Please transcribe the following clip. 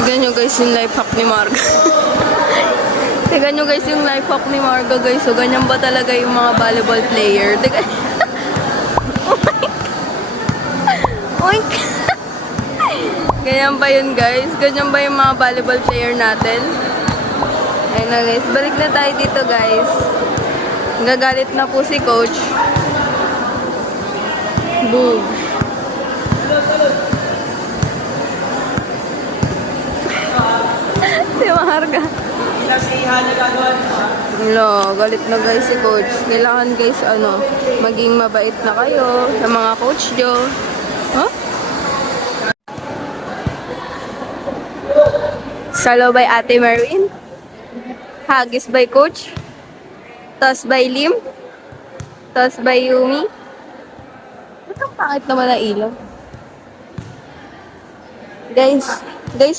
Tignan nyo guys yung life hack ni Marga. Tignan nyo guys yung life hack ni Marga guys. So ganyan ba talaga yung mga volleyball player? Tignan. Oh my God. Oink. Ganyan ba yun guys? Ganyan ba yung mga volleyball player natin? Ayun na guys. Balik na tayo dito guys. Gagalit na po si coach. Boom. Si Marga. No, galit na guys si coach. Kailangan guys, maging mabait na kayo sa mga coach nyo. Huh? Salo by Ate Marwin. Hagis by coach. Toss by Lim. Toss by Yumi. Ba't ang pangit naman na ilaw? Guys,